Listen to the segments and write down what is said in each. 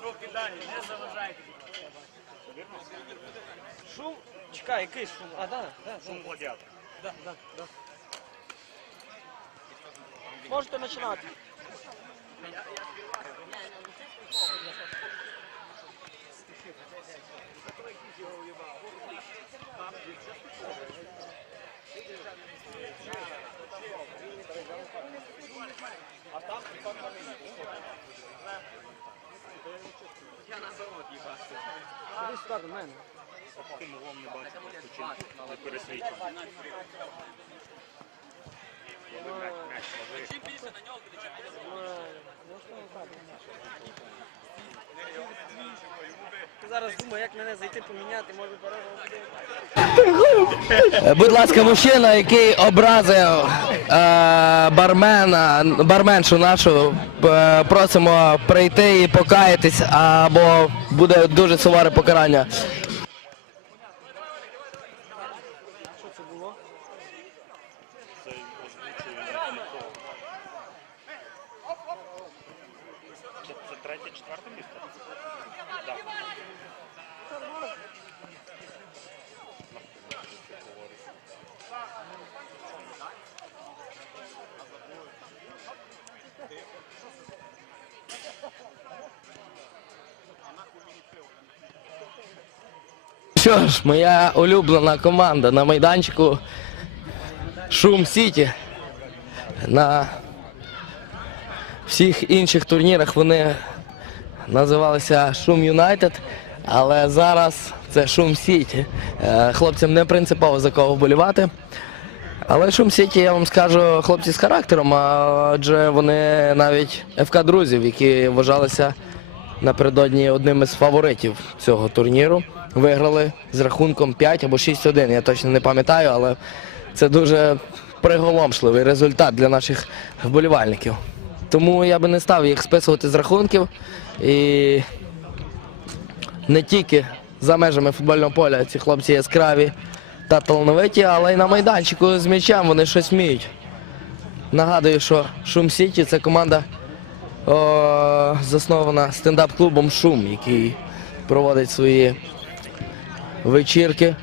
Трохи далі, не заважайте. Шум? Чекай, який шум? А, да, да, шум. Гладіатор. Да, да, да. Можете починати. Сюди до мене. Тим углом не бачу, почин не пересвічено. Зараз думай, як мене зайти поміняти, може перерву Будь ласка, мужчина, який образив е, бармена, барменшу нашу, е, просимо прийти і покаятись, або буде дуже суворе покарання. Що це було? Це озвучує нікого. Це, це третє, четверте місце? Так. Що ж, моя улюблена команда на майданчику Шум Сіті. На всіх інших турнірах вони називалися Шум Юнайтед, але зараз це Шум Сіті. Е, Хлопцям не принципово за кого вболівати. Але Шум Сіті, я вам скажу, хлопці з характером, адже вони навіть ФК друзів, які вважалися напередодні одним із фаворитів цього турніру. Виграли з рахунком 5 або 6-1. Я точно не пам'ятаю, але це дуже приголомшливий результат для наших вболівальників. Тому я би не став їх списувати з рахунків. І не тільки за межами футбольного поля ці хлопці яскраві та талановиті, але й на майданчику з м'ячем вони щось вміють. Нагадую, що Шум Сіті це команда о, заснована стендап-клубом Шум, який проводить свої вечірки.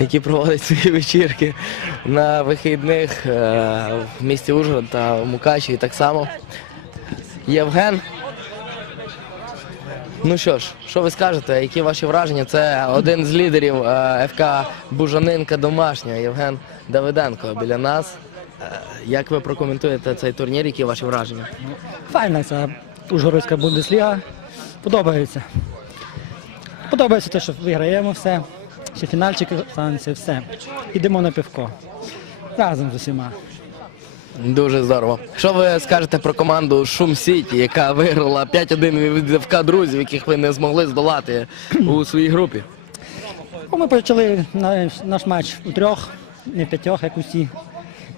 Які проводить свої вечірки на вихідних е, в місті Ужгород та Мукачеві так само. Євген. Ну що ж, що ви скажете? Які ваші враження? Це один з лідерів е, ФК Бужанинка домашня, Євген Давиденко біля нас. Е, Як ви прокоментуєте цей турнір? Які ваші враження? Файна ця Ужгородська Бундесліга. Подобається. Подобається те, що виграємо все. Ще фінальчик станеться, все. Йдемо на пивко. Разом з усіма. Дуже здорово. Що ви скажете про команду Шум Сіті, яка виграла 5-1 від ФК друзів, яких ви не змогли здолати у своїй групі? Ну, Ми почали наш, матч у трьох, не в п'ятьох, як усі.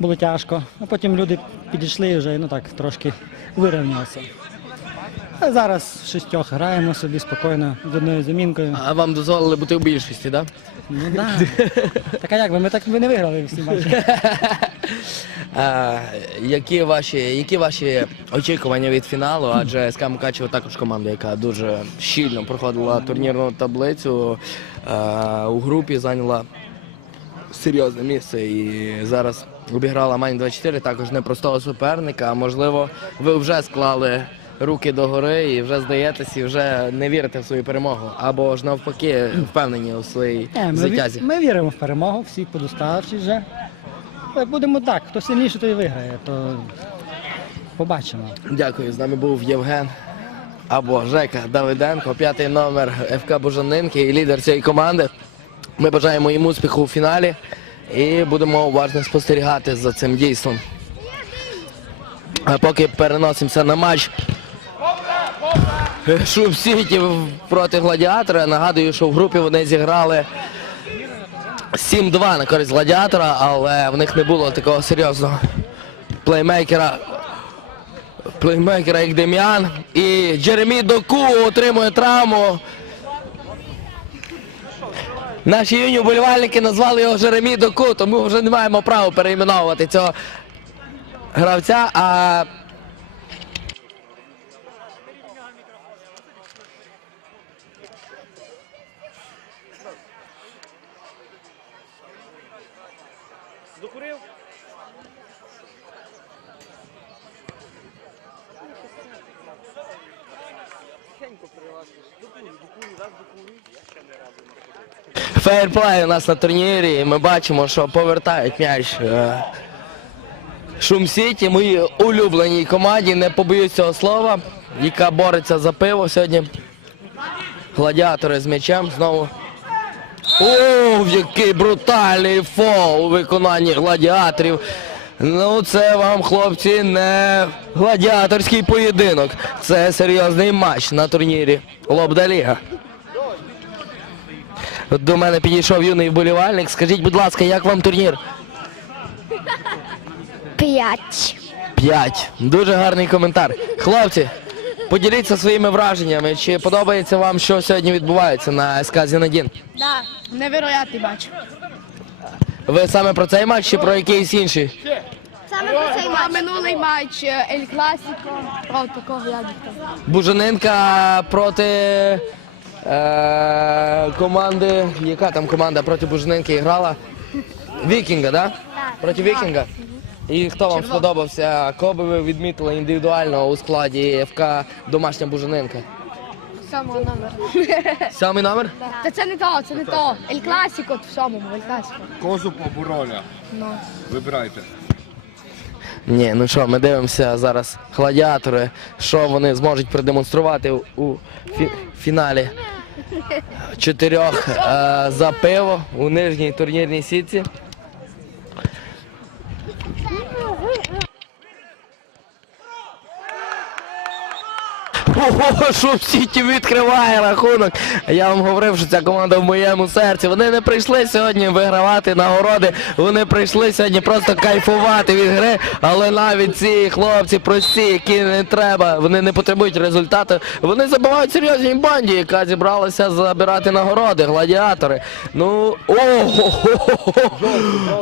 Було тяжко. А потім люди підійшли і вже ну так трошки вирівнялося. А зараз шістьох граємо собі спокійно з одною замінкою. А вам дозволили бути у більшості, так? Ну да. Так а як би ми так би не виграли всі матчі. А, які, ваші, які ваші очікування від фіналу? Адже СК Мукачево також команда, яка дуже щільно проходила турнірну таблицю а, у групі, зайняла серйозне місце і зараз обіграла Мань 24, також непростого суперника. Можливо, ви вже склали руки догори і вже здаєтесь, і вже не вірите в свою перемогу. Або ж навпаки, впевнені у своїй Е, Ми, звитязі. ві- ми віримо в перемогу, всі подоставші вже. Але будемо так, хто сильніше, той і виграє, то побачимо. Дякую. З нами був Євген або Жека Давиденко, п'ятий номер ФК Божанинки і лідер цієї команди. Ми бажаємо їм успіху у фіналі і будемо уважно спостерігати за цим дійством. А поки переносимося на матч. Шум Сіті проти гладіатора. Нагадую, що в групі вони зіграли 7-2 на користь гладіатора, але в них не було такого серйозного плеймейкера плеймейкера як Дем'ян. І Джеремі Доку отримує травму. Наші юні вболівальники назвали його Джеремі Доку, тому вже не маємо права перейменовувати цього гравця. А Фейерплей у нас на турнірі. і Ми бачимо, що повертають м'яч. е, Шум Сіті, моїй улюбленій команді, не побоюсь цього слова, яка бореться за пиво сьогодні. Гладіатори з м'ячем знову. О, який брутальний фол у виконанні гладіаторів. Ну, це вам, хлопці, не гладіаторський поєдинок. Це серйозний матч на турнірі Лобда Ліга. До мене підійшов юний вболівальник. Скажіть, будь ласка, як вам турнір? П'ять. П'ять. Дуже гарний коментар. Хлопці, поділіться своїми враженнями. Чи подобається вам, що сьогодні відбувається на СК Зінедін? Да. Невероятний матч. Ви саме про цей матч чи про якийсь інший? Саме про цей матч. Минулий матч е, Ель Класіко. Проти кого я не. Бужанинка проти е, команди. Яка там команда проти Бужанинки грала? Вікінга, да? Проти Вікінга? І хто вам сподобався? Кого би ви відмітили індивідуально у складі ФК Домашня Бужанинка? Самого номера. Сьомий номер? Та це не то, це не то. Ель Класіко в самому, Ель Класіко. Козу побороля. Ну. Вибирайте. Ні, ну що, ми дивимося зараз гладіатори, що вони зможуть продемонструвати у- фі- фіналі чотирьох е, за пиво у нижній турнірній сітці. Ого, Шум Сіті відкриває рахунок. Я вам говорив, що ця команда в моєму серці. Вони не прийшли сьогодні вигравати нагороди. Вони прийшли сьогодні просто кайфувати від гри. Але навіть ці хлопці прості, які не треба, вони не потребують результату. Вони забивають серйозній банді, яка зібралася забирати нагороди, гладіатори. Ну ого,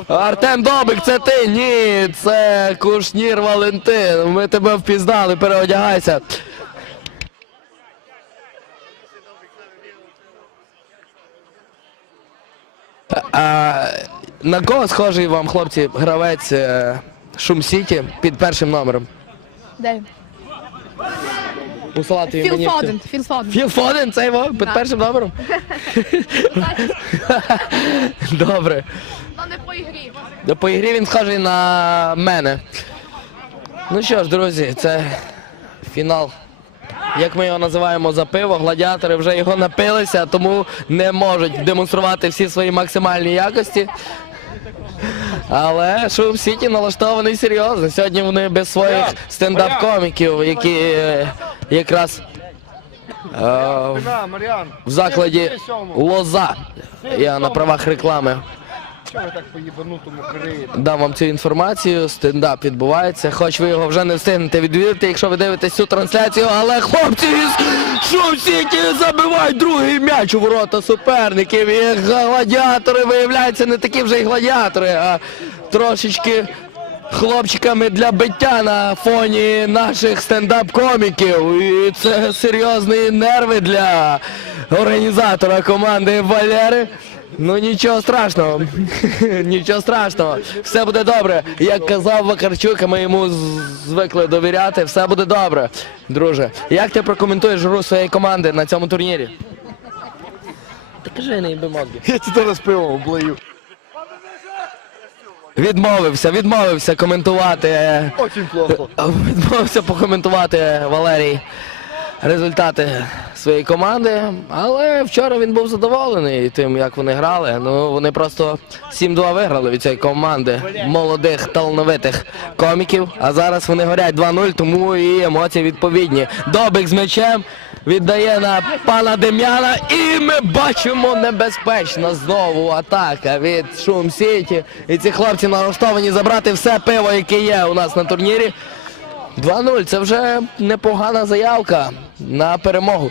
Артем Добик, це ти? Ні, це Кушнір Валентин. Ми тебе впізнали, переодягайся. А, на кого схожий вам, хлопці, гравець е, Шум Сіті під першим номером? Де? У салатовій Філ мені Фоден. Філ Фоден. Філ Фоден, це його під першим номером? Добре. Ну не по ігрі. По ігрі він схожий на мене. Ну що ж, друзі, це фінал. Як ми його називаємо за пиво, гладіатори вже його напилися, тому не можуть демонструвати всі свої максимальні якості. Але Шум Сіті налаштований серйозно. Сьогодні вони без своїх стендап-коміків, які якраз е, в закладі Лоза. Я на правах реклами що ви так по їбанутому криєте? дам вам цю інформацію. Стендап відбувається. Хоч ви його вже не встигнете відвідати, якщо ви дивитесь цю трансляцію, але хлопці із Шум Сіті забивають другий м'яч у ворота суперників. І гладіатори виявляються не такі вже й гладіатори, а трошечки. Хлопчиками для биття на фоні наших стендап-коміків. І це серйозні нерви для організатора команди Валери. Ну нічого страшного, нічого страшного, все буде добре. Як казав Вакарчук, ми йому звикли довіряти, все буде добре. Друже, як ти прокоментуєш гру своєї команди на цьому турнірі? Та кажи, не їби мозги. Я тебе зараз пивом облию. Відмовився, відмовився коментувати. Очень плохо. Відмовився покоментувати Валерій результати своєї команди. Але вчора він був задоволений тим, як вони грали. Ну вони просто 7-2 виграли від цієї команди молодих талановитих коміків. А зараз вони горять 2-0, тому і емоції відповідні. Добик з м'ячем віддає на пана Дем'яна, і ми бачимо небезпечна знову атака від Шум Сіті. І ці хлопці налаштовані забрати все пиво, яке є у нас на турнірі. 2-0 це вже непогана заявка на перемогу.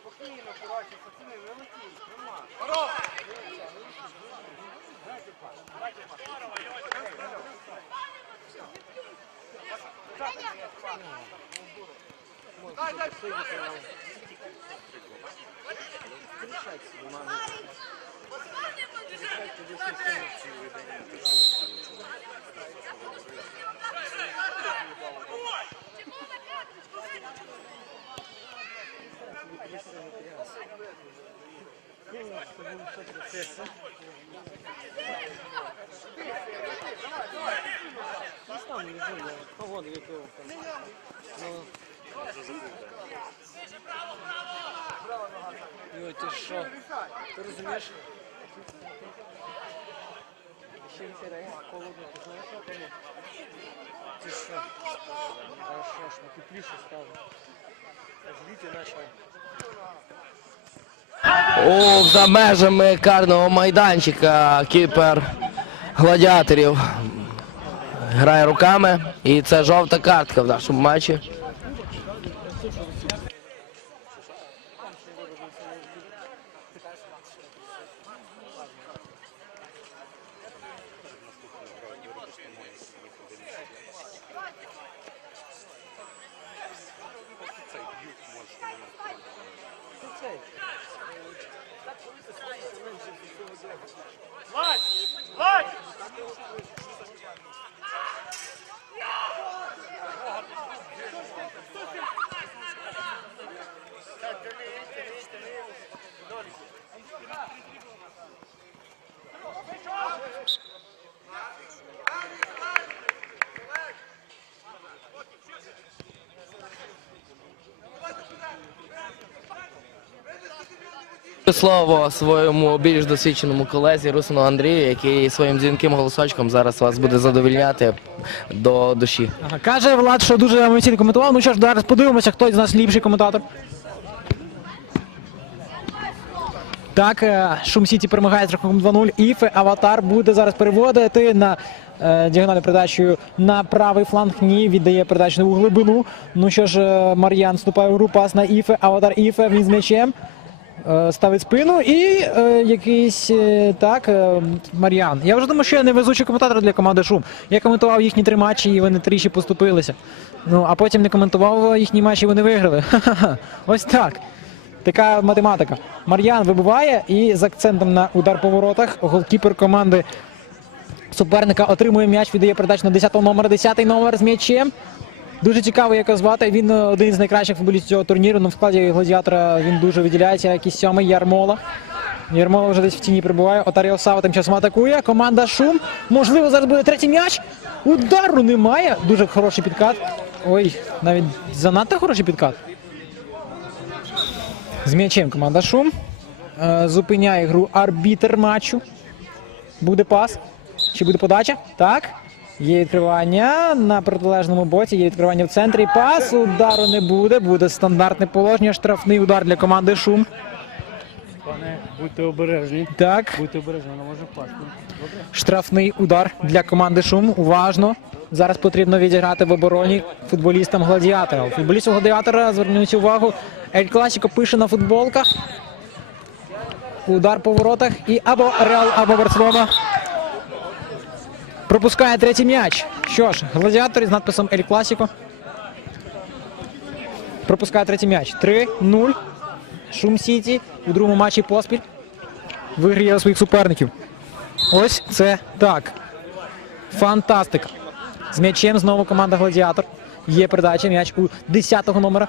Спокійно, коротше, пацани, не летіть, нема. Здорово! Дайте пас, дайте пас. Здорово, Йосип! Дай, дай, Кричать, мама. Кричать, Йой, ти що? Ти розумієш? Ще інтерес, холодно, ти знаєш, що тому? Ти що? Хорошо, ну тепліше стало. Аж віти. О, за межами карного майданчика кіпер гладіаторів грає руками. І це жовта картка в нашому матчі. Слово своєму більш досвідченому колезі Русину Андрію, який своїм дзвінким голосочком зараз вас буде задовільняти до душі. Каже Влад, що дуже емоційно коментував. Ну що ж, зараз подивимося, хто з нас ліпший коментатор. Так, е, Шум Сіті перемагає з рахунком 2-0. Іфе Аватар буде зараз переводити на е, діагональну передачу на правий фланг. Ні, віддає передачу у глибину. Ну що ж, е, Мар'ян вступає в гру, пас на Іфе. Аватар Іфе, він з м'ячем. Е, Ставить спину і е, якийсь е, так е, Мар'ян. Я вже думаю, що я невезучий коментатор для команди Шум. Я коментував їхні три матчі, і вони тричі поступилися. Ну а потім не коментував їхні матчі, і вони виграли. Ось так. Така математика. Мар'ян вибиває і з акцентом на удар по воротах голкіпер команди суперника отримує м'яч, віддає передачу на 10 номер, 10 номер з м'ячем. Дуже цікаво, як звати. Він е, один з найкращих футболістів цього турніру. Ну, в складі гладіатора він дуже виділяється. Якийсь сьомий Ярмола. Ярмола вже десь в тіні прибуває. Отаріо Сава тим часом атакує. Команда Шум. Можливо, зараз буде третій м'яч. Удару немає. Дуже хороший підкат. Ой, навіть занадто хороший підкат. З м'ячем команда Шум. Е, Зупиняє гру арбітер матчу. Буде пас. Чи буде подача? Так. Є відкривання на протилежному боці, є відкривання в центрі. Пас. Удару не буде. Буде стандартне положення. Штрафний удар для команди Шум. Пане, будьте обережні. Так. Будьте обережні, вона може впасти. Штрафний удар для команди Шум. Уважно. Зараз потрібно відіграти в обороні футболістам гладіатора. У футболістів гладіатора зверніть увагу. Ель Класіко пише на футболках. Удар по воротах і або Реал, або Барселона. Пропускає третій м'яч. Що ж, гладіатор із надписом Ель Класіко. Пропускає третій м'яч. 3-0. Шум Сіті у другому матчі поспіль. Виграє своїх суперників. Ось це так. Фантастика. З м'ячем знову команда Гладіатор. Є передача м'яч у 10-го номера.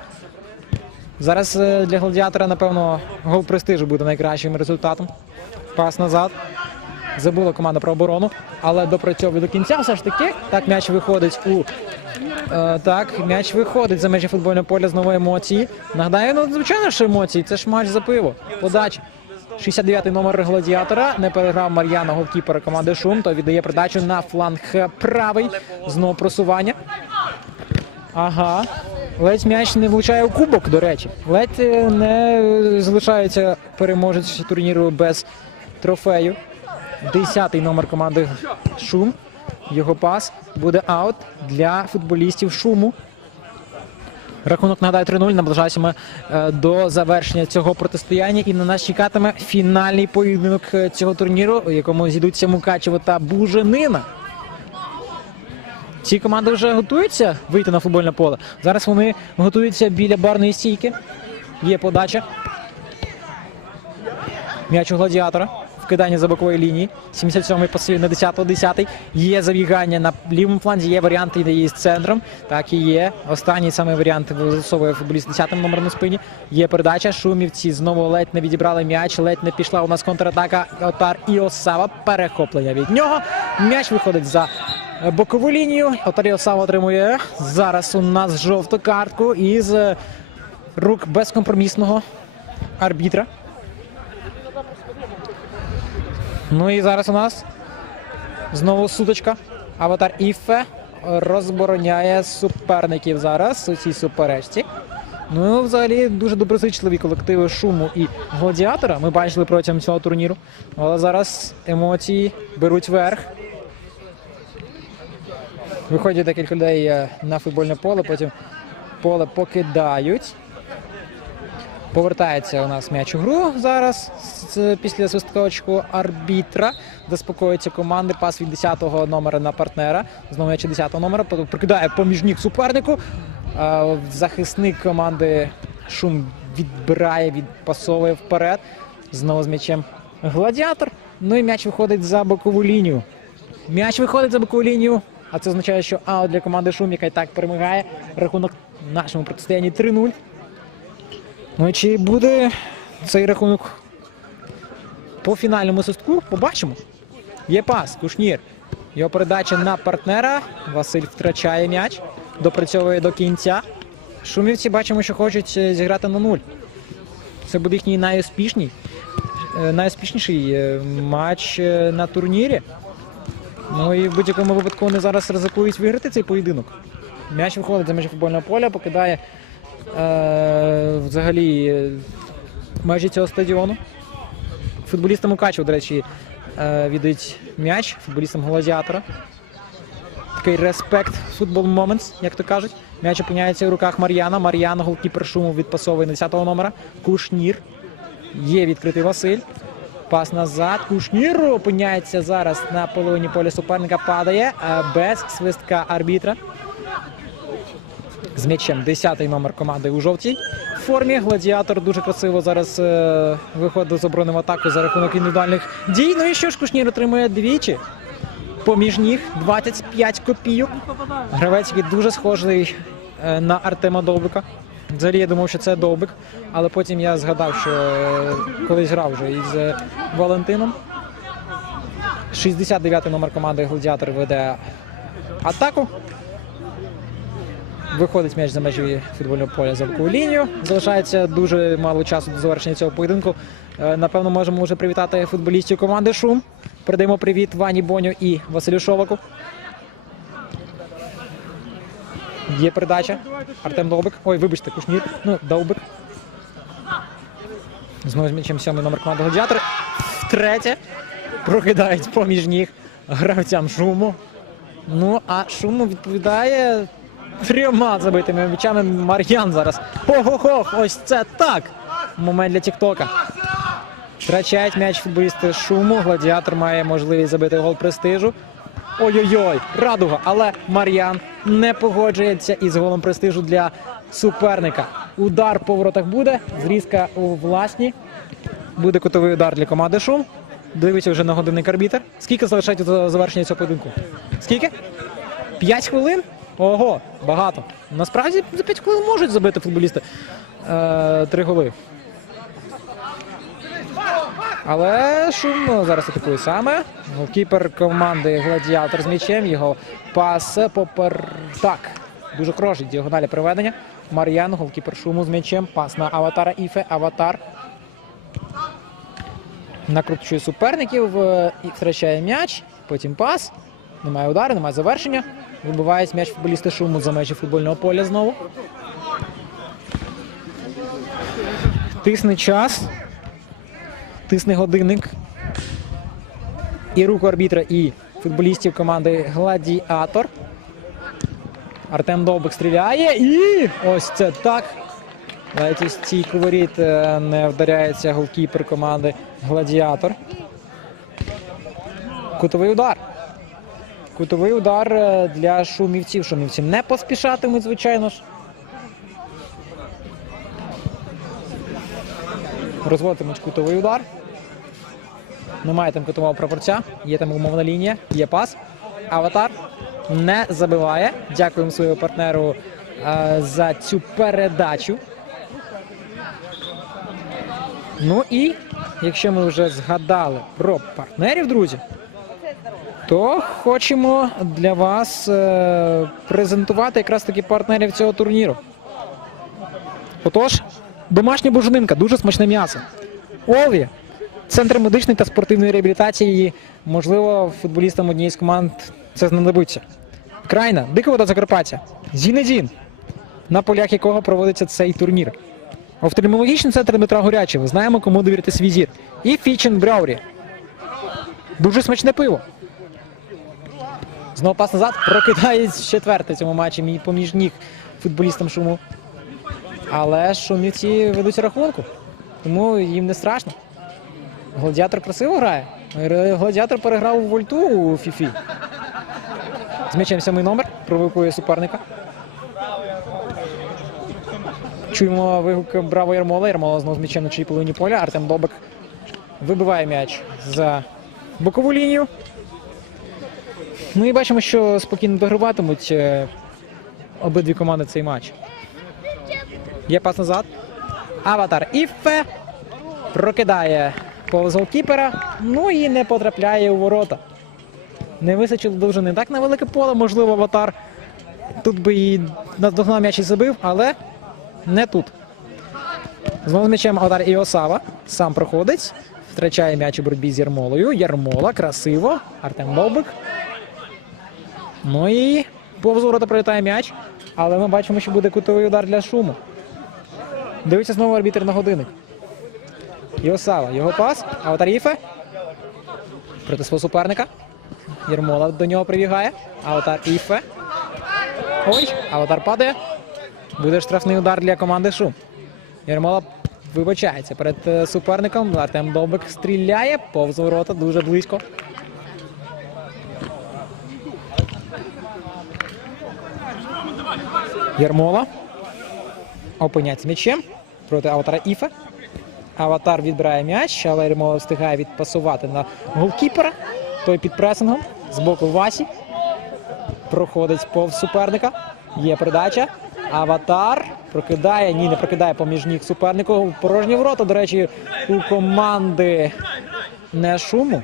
Зараз е, для гладіатора, напевно, гол престижу буде найкращим результатом. Пас назад. Забула команда про оборону, але допрацьовує до кінця. Все ж таки. Так, м'яч виходить у. Е, так, м'яч виходить за межі футбольного поля знову емоції. Нагадаю, ну звичайно ж емоції. Це ж матч за пиво. Подача. 69-й номер гладіатора. Не переграв Мар'яна голкіпера команди Шум. То віддає передачу на фланг правий. Знову просування. Ага. Ледь м'яч не влучає у кубок, до речі. Ледь е, не залишається переможець турніру без трофею. Десятий номер команди Шум. Його пас буде аут для футболістів шуму. Рахунок нагадаю 3-0. Наближаємося ми е, до завершення цього протистояння. І на нас чекатиме фінальний поєдинок е, цього турніру, у якому зійдуться Мукачево та Буженина. Ці команди вже готуються вийти на футбольне поле. Зараз вони готуються біля барної стійки. Є подача. М'яч у гладіатора. Вкидання за бокової лінії. 77-й пасує на 10-го, 10-й. Є забігання на лівому фланзі, є варіанти, є з центром. Так і є. Останній саме варіант засовує футболіст 10-м номером на спині. Є передача. Шумівці знову ледь не відібрали м'яч, ледь не пішла у нас контратака. Отар і Осава. Перехоплення від нього. М'яч виходить за бокову лінію. Отар і Осава отримує зараз у нас жовту картку із рук безкомпромісного арбітра. Ну і зараз у нас знову суточка. Аватар Іфе розбороняє суперників зараз у цій суперечці. Ну, взагалі, дуже доброзичливі колективи шуму і гладіатора. Ми бачили протягом цього турніру. Але зараз емоції беруть верх. Виходять декілька людей е, на футбольне поле, потім поле покидають. Повертається у нас м'яч у гру зараз після свистковочку арбітра. Заспокоюється команди. Пас від 10-го номера на партнера. Знову м'яч 10-го номера. Потім Прикидає поміж ніг супернику. Захисник команди Шум відбирає, відпасовує вперед. Знову з м'ячем гладіатор. Ну і м'яч виходить за бокову лінію. М'яч виходить за бокову лінію. А це означає, що аут для команди Шум, яка і так перемагає. Рахунок нашому протистоянні 3-0. Ну і чи буде цей рахунок по фінальному свистку? Побачимо. Є пас, Кушнір. Його передача на партнера. Василь втрачає м'яч, допрацьовує до кінця. Шумівці бачимо, що хочуть е, зіграти на нуль. Це буде їхній найуспішній, е, найуспішніший е, матч на турнірі. Ну і в будь-якому випадку вони зараз ризикують виграти цей поєдинок. М'яч виходить за межі футбольного поля, покидає е, взагалі межі цього стадіону. Футболістам Мукачева, до речі, е, віддають м'яч, футболістам гладіатора. Такий респект футбол моментс, як то кажуть. М'яч опиняється у руках Мар'яна. Мар'яна голкіпер шуму відпасовує на 10-го номера. Кушнір. Є відкритий Василь. Пас назад. Кушнір опиняється зараз на половині поля суперника. Падає е, без свистка арбітра з м'ячем. 10-й номер команди у жовтій формі. Гладіатор дуже красиво зараз е, виходить з оборони в атаку за рахунок індивідуальних дій. Ну і що ж Кушнір отримує двічі. Поміж ніг 25 копійок. Гравець, який дуже схожий е, на Артема Довбика. Взагалі я думав, що це Довбик, але потім я згадав, що е, колись грав вже із Валентином. 69-й номер команди Гладіатор веде атаку. Виходить м'яч за межі футбольного поля за бокову лінію. Залишається дуже мало часу до завершення цього поєдинку. Е, Напевно, можемо вже привітати футболістів команди Шум. Передаємо привіт Вані Боню і Василю Шоваку. Є передача. Артем Довбик. Ой, вибачте, Кушнір. Ну, Довбик. Знову з м'ячем сьомий номер команди Гладіатори. Втретє. Прокидають поміж ніг гравцям шуму. Ну, а шуму відповідає трьома забитими м'ячами Мар'ян зараз. Ого-го, ось це так! Момент для Тіктока. Втрачають м'яч футболісти шуму. Гладіатор має можливість забити гол престижу. Ой-ой-ой, радуга. Але Мар'ян не погоджується із голом престижу для суперника. Удар по воротах буде. Зрізка у власні. Буде кутовий удар для команди Шум. Дивиться вже на годинник арбітер. Скільки залишається завершення цього поєдинку? Скільки? П'ять хвилин? Ого, багато. Насправді за 5 хвилин можуть забити футболісти е, три голи. Але шум зараз атакує саме. Голкіпер команди Гладіатор з м'ячем. Його пас попер. Так. Дуже крожить діагоналі приведення. Мар'ян, голкіпер шуму з м'ячем. Пас на аватара Іфе. Аватар. Накручує суперників е, і втрачає м'яч. Потім пас. Немає удару, немає завершення. Вибивають м'яч футболісти шуму за межі футбольного поля знову. Тисне час. Тисне годинник. І руку арбітра, і футболістів команди Гладіатор. Артем Довбик стріляє і ось це так. Навіть із стійку воріт е, не вдаряється голкіпер команди Гладіатор. Кутовий удар. Кутовий удар е, для шумівців. Шумівці не поспішатимуть, звичайно ж. Розводитимуть кутовий удар. Немає там кутового прапорця, є там умовна лінія, є пас. Аватар не забиває. Дякуємо своєму партнеру е, за цю передачу. Ну і якщо ми вже згадали про партнерів, друзі, то хочемо для вас е, презентувати якраз таки партнерів цього турніру. Отож, домашня буженинка, дуже смачне м'ясо. Олві, центр медичної та спортивної реабілітації. Можливо, футболістам однієї з команд це знадобиться. Крайна, дика вода Закарпаття. Зінедін, на полях якого проводиться цей турнір. Офтальмологічний центр Дмитра Горячого. Знаємо, кому довірити свій зір. І Фічен Бряурі. Дуже смачне пиво. Знову пас назад. Прокидає четверте в цьому матчі мій- поміж ніг футболістам шуму. Але шумівці ведуть рахунку. Тому їм не страшно. Гладіатор красиво грає. Гладіатор переграв у вольту у Фіфі. З м'ячем сьомий номер. Провокує суперника. Чуємо вигук Браво Ярмола. Ярмола знову з м'ячем на чиїй половині поля. Артем Добик вибиває м'яч за бокову лінію. Ну і бачимо, що спокійно дограватимуть е, обидві команди цей матч. Є пас назад. Аватар Іфе прокидає повз голкіпера. Ну і не потрапляє у ворота. Не вистачило довжини. Так на велике поле, можливо, аватар. Тут би і наздогнав м'яч і забив, але не тут. Знову м'ячем Аватар Іосава. Сам проходить. Втрачає м'яч у боротьбі з Ярмолою. Ярмола красиво. Артем Довбик. Ну і повз ворота прилітає м'яч. Але ми бачимо, що буде кутовий удар для шуму. Дивиться знову арбітр на годинник. Йосава. Його пас. Аватар Іфе. Проти свого суперника. Єрмола до нього прибігає. Аватар Іфе. Ой, аватар падає. Буде штрафний удар для команди Шум. Єрмола вибачається перед е, суперником. Артем Довбик стріляє повз ворота дуже близько. Єрмола. Опиняється м'ячем проти аватара Іфе. Аватар відбирає м'яч, але Єрмола встигає відпасувати на голкіпера. Той під пресингом з боку Васі. Проходить повз суперника. Є передача. Аватар прокидає. Ні, не прокидає поміж ніг супернику. Порожні ворота, до речі, у команди не шуму,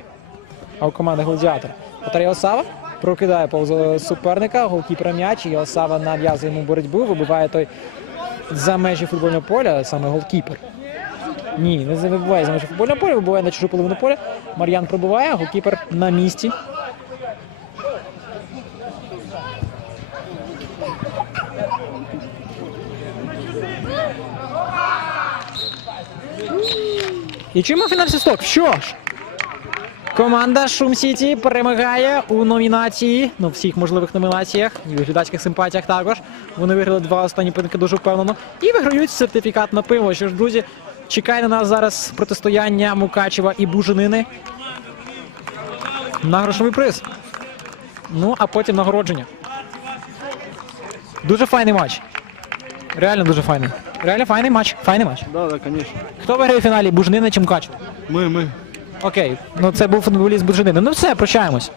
а у команди Гладіатор. Аватар Йосава прокидає повз суперника. Голкіпера м'яч. Йосава нав'язує йому боротьбу. Вибиває той за межі футбольного поля, саме голкіпер. Ні, не вибиває за межі футбольного поля, вибиває на чужу половину поля. Мар'ян пробиває, голкіпер на місці. І чому фінальний свисток? Що ж? Команда Шум Сіті перемагає у номінації, ну всіх можливих номінаціях, і у глядацьких симпатіях також. Вони виграли два останні поєдинки дуже впевнено. І виграють сертифікат на пиво. Що ж, друзі, чекає на нас зараз протистояння Мукачева і Буженини на грошовий приз. Ну, а потім нагородження. Дуже файний матч. Реально дуже файний. Реально файний матч. Файний матч. Да, да, конечно. Хто виграє в фіналі? Бужнина чи Мкачево? Ми, ми. Окей, ну це був футболіст Бужнини. Ну все, прощаємось.